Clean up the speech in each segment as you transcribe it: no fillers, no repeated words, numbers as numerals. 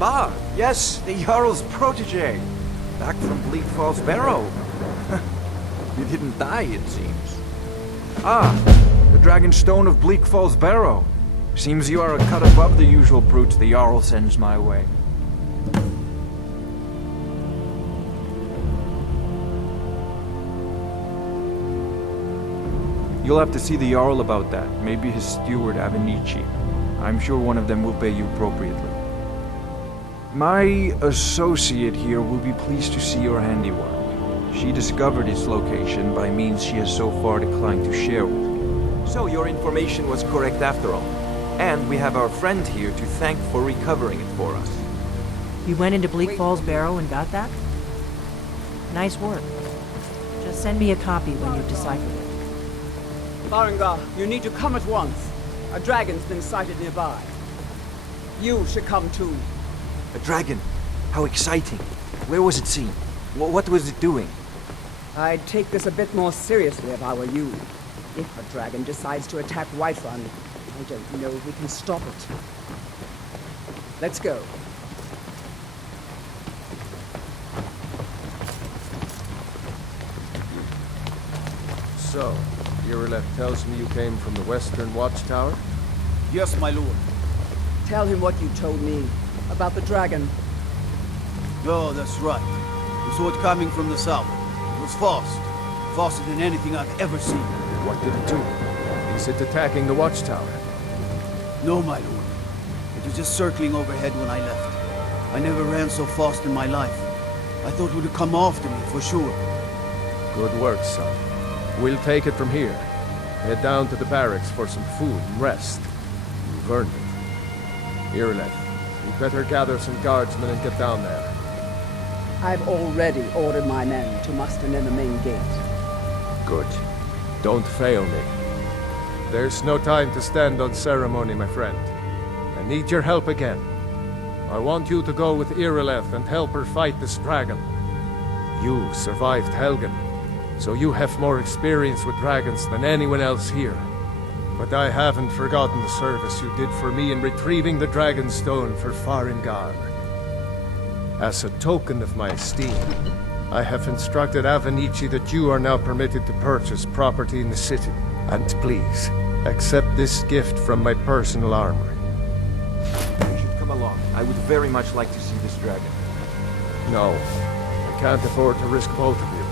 Ah, yes, the Jarl's protege. Back from Bleak Falls Barrow. You didn't die, it seems. Ah, the Dragon Stone of Bleak Falls Barrow. Seems you are a cut above the usual brutes the Jarl sends my way. You'll have to see the Jarl about that. Maybe his steward, Avenici. I'm sure one of them will pay you appropriately. My associate here will be pleased to see your handiwork. She discovered its location by means she has so far declined to share with me. So your information was correct after all. And we have our friend here to thank for recovering it for us. You went into Bleak Falls Barrow and got that? Nice work. Just send me a copy when you've deciphered it. Farengar, you need to come at once. A dragon's been sighted nearby. You should come too. A dragon? How exciting. Where was it seen? What was it doing? I'd take this a bit more seriously if I were you. If a dragon decides to attack Whiterun, I don't know if we can stop it. Let's go. So, Irileth tells me you came from the Western Watchtower? Yes, my lord. Tell him what you told me about the dragon. Oh, that's right. We saw it coming from the south. It was fast. Faster than anything I've ever seen. What did it do? Is it attacking the Watchtower? No, my lord. It was just circling overhead when I left. I never ran so fast in my life. I thought it would have come after me, for sure. Good work, son. We'll take it from here. Head down to the barracks for some food and rest. You've earned it. Irileth, you better gather some guardsmen and get down there. I've already ordered my men to muster near the main gate. Good. Don't fail me. There's no time to stand on ceremony, my friend. I need your help again. I want you to go with Irileth and help her fight this dragon. You survived Helgen, so you have more experience with dragons than anyone else here. But I haven't forgotten the service you did for me in retrieving the Dragon Stone for Farengar. As a token of my esteem, I have instructed Avenici that you are now permitted to purchase property in the city. And please, accept this gift from my personal armory. You should come along. I would very much like to see this dragon. No, I can't afford to risk both of you.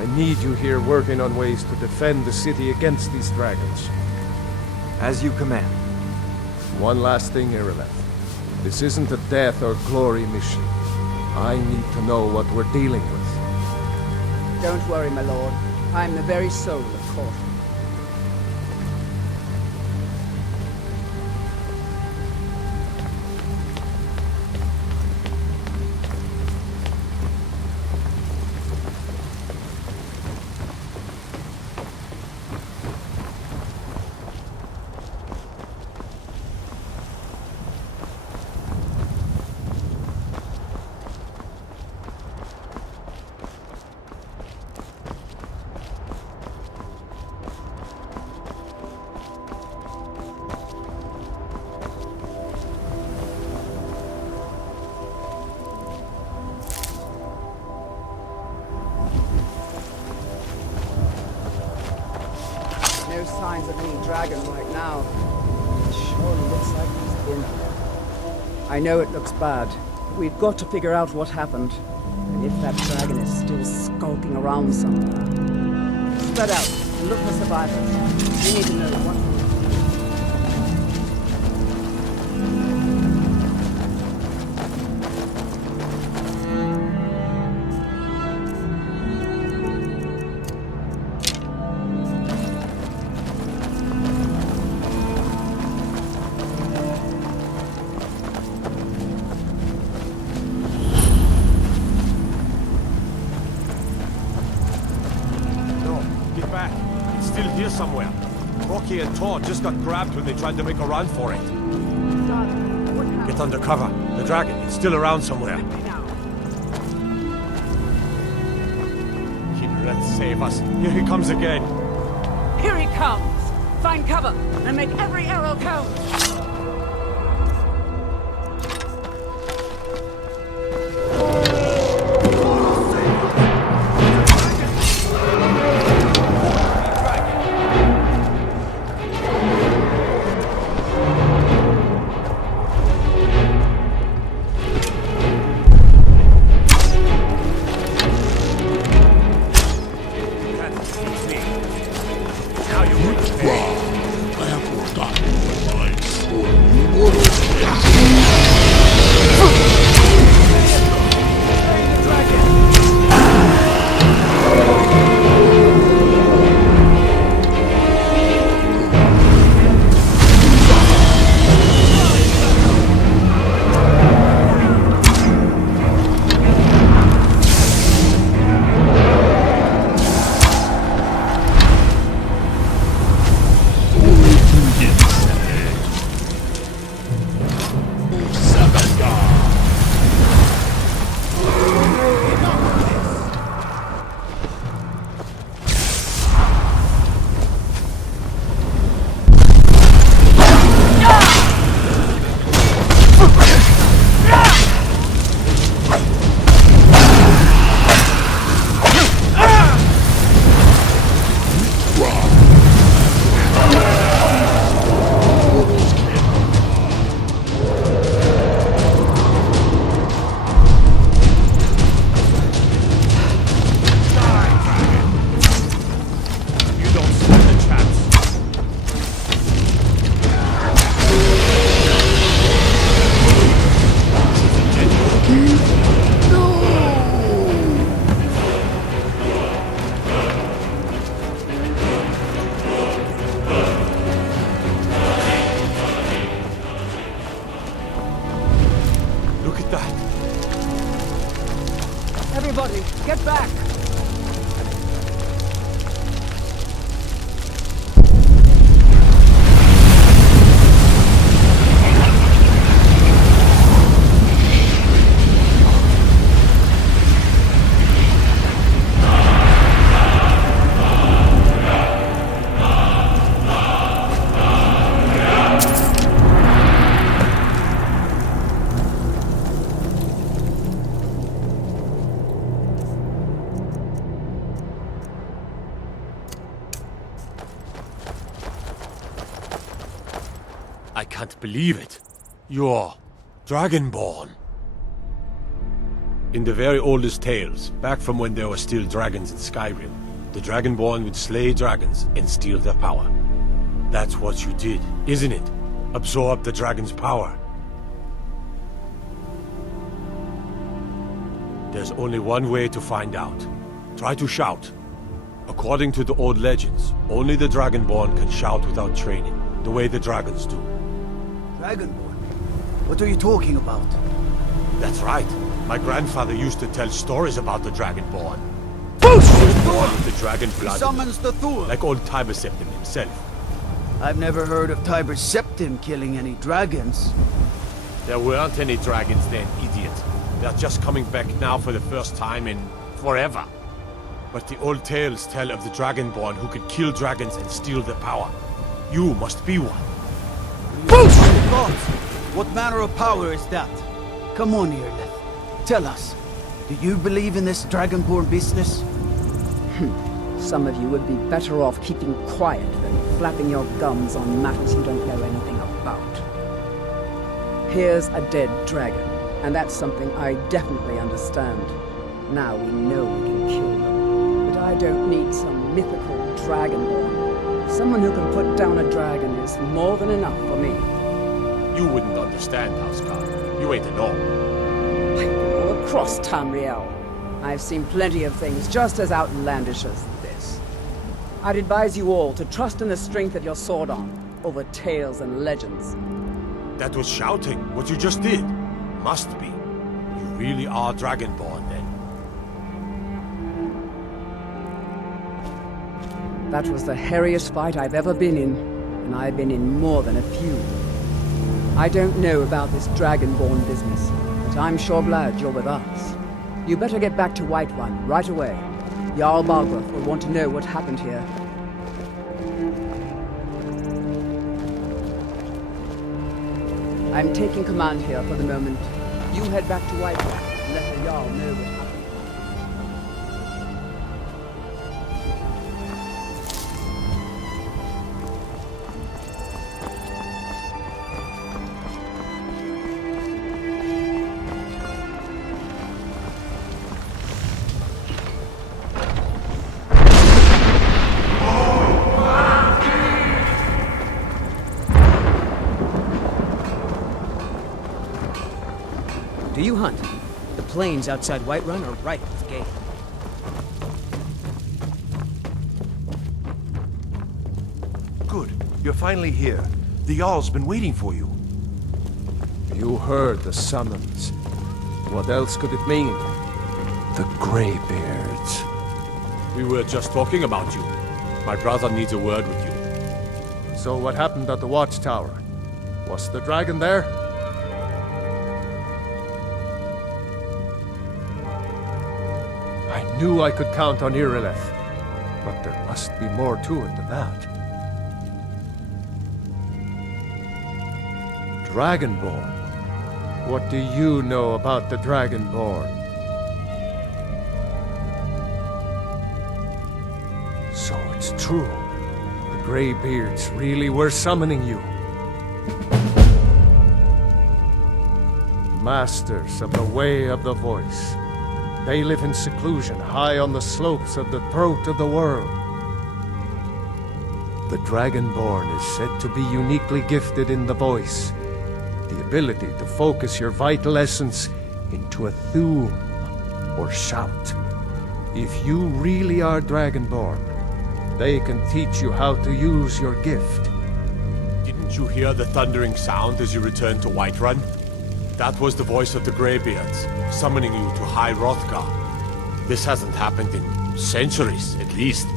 I need you here working on ways to defend the city against these dragons. As you command. One last thing, Irileth. This isn't a death or glory mission. I need to know what we're dealing with. Don't worry, my lord. I'm the very soul of caution. No signs of any dragon right now. It surely looks like he's been here. I know it looks bad. But we've got to figure out what happened. And if that dragon is still skulking around somewhere. Spread out and look for survivors. We need to know what... somewhere. Rocky and Tor just got grabbed when they tried to make a run for it. Get under cover. The dragon, it's still around somewhere. Let's save us. Here he comes again. Here he comes! Find cover and make every arrow count! I have forgotten what lies or mortals can. Everybody, get back! I can't believe it. You're Dragonborn. In the very oldest tales, back from when there were still dragons in Skyrim, the Dragonborn would slay dragons and steal their power. That's what you did, isn't it? Absorb the dragon's power. There's only one way to find out. Try to shout. According to the old legends, only the Dragonborn can shout without training, the way the dragons do. Dragonborn? What are you talking about? That's right. My grandfather used to tell stories about the Dragonborn. Pfuscher! Born with the dragon He blood, summons the Thor! like old Tiber Septim himself. I've never heard of Tiber Septim killing any dragons. There weren't any dragons then, idiot. They're just coming back now for the first time in forever. But the old tales tell of the Dragonborn who could kill dragons and steal their power. You must be one. Pfuscher! Gods! What manner of power is that? Come on here, Leth. Tell us. Do you believe in this Dragonborn business? Some of you would be better off keeping quiet than flapping your gums on matters you don't know anything about. Here's a dead dragon, and that's something I definitely understand. Now we know we can kill them. But I don't need some mythical dragonborn. Someone who can put down a dragon is more than enough for me. You wouldn't understand, Falskaar. You ain't a gnome. All across Tamriel, I've seen plenty of things just as outlandish as this. I'd advise you all to trust in the strength of your sword arm over tales and legends. That was shouting, what you just did. Must be. You really are Dragonborn, then. That was the hairiest fight I've ever been in, and I've been in more than a few. I don't know about this Dragonborn business, but I'm sure glad you're with us. You better get back to White One right away. Jarl Balgruuf will want to know what happened here. I'm taking command here for the moment. You head back to White One and let the Jarl know what happened. hunt. The plains outside Whiterun are ripe with game. Good. You're finally here. The Jarl's been waiting for you. You heard the summons. What else could it mean? The Greybeards. We were just talking about you. My brother needs a word with you. So what happened at the watchtower? Was the dragon there? I knew I could count on Irileth, but there must be more to it than that. Dragonborn? What do you know about the Dragonborn? So it's true. The Greybeards really were summoning you. Masters of the Way of the Voice. They live in seclusion high on the slopes of the throat of the world. The Dragonborn is said to be uniquely gifted in the voice. The ability to focus your vital essence into a thum or shout. If you really are Dragonborn, they can teach you how to use your gift. Didn't you hear the thundering sound as you returned to Whiterun? That was the voice of the Greybeards, summoning you to High Hrothgar. This hasn't happened in centuries, at least.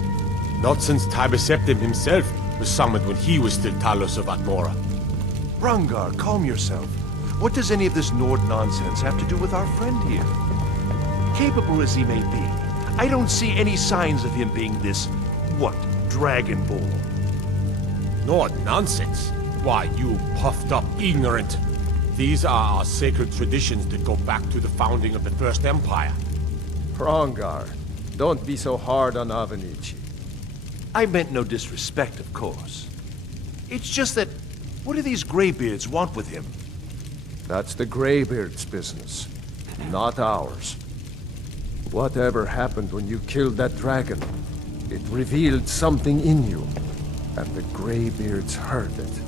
Not since Tibeseptim himself was summoned when he was still Talos of Atmora. Rangar, calm yourself. What does any of this Nord nonsense have to do with our friend here? Capable as he may be, I don't see any signs of him being this, Dragonborn. Nord nonsense? Why, you puffed up ignorant. These are our sacred traditions that go back to the founding of the First Empire. Hrongar, don't be so hard on Avenici. I meant no disrespect, of course. It's just that, what do these Greybeards want with him? That's the Greybeards' business, not ours. Whatever happened when you killed that dragon, it revealed something in you, and the Greybeards heard it.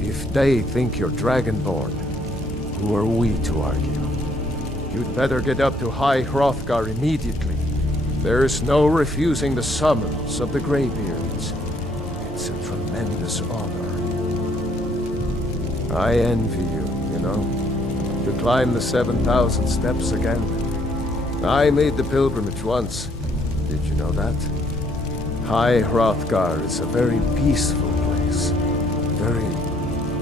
If they think you're Dragonborn, who are we to argue? You'd better get up to High Hrothgar immediately. There's no refusing the summons of the Greybeards. It's a tremendous honor. I envy you, you know, to climb the 7,000 steps again. I made the pilgrimage once. Did you know that? High Hrothgar is a very peaceful place. Very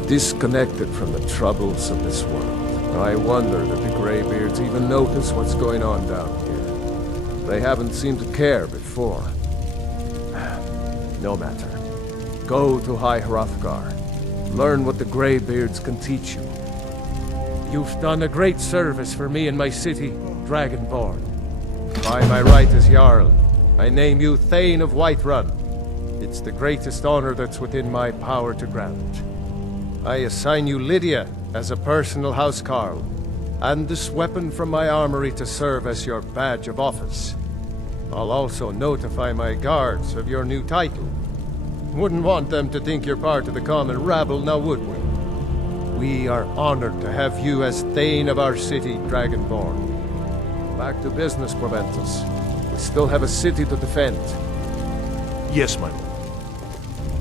disconnected from the troubles of this world. I wonder that the Greybeards even notice what's going on down here. They haven't seemed to care before. No matter. Go to High Hrothgar. Learn what the Greybeards can teach you. You've done a great service for me and my city, Dragonborn. By my right as Jarl, I name you Thane of Whiterun. It's the greatest honor that's within my power to grant. I assign you Lydia as a personal housecarl, and this weapon from my armory to serve as your badge of office. I'll also notify my guards of your new title. Wouldn't want them to think you're part of the common rabble, now would we? We are honored to have you as Thane of our city, Dragonborn. Back to business, Proventus. We still have a city to defend. Yes, my lord.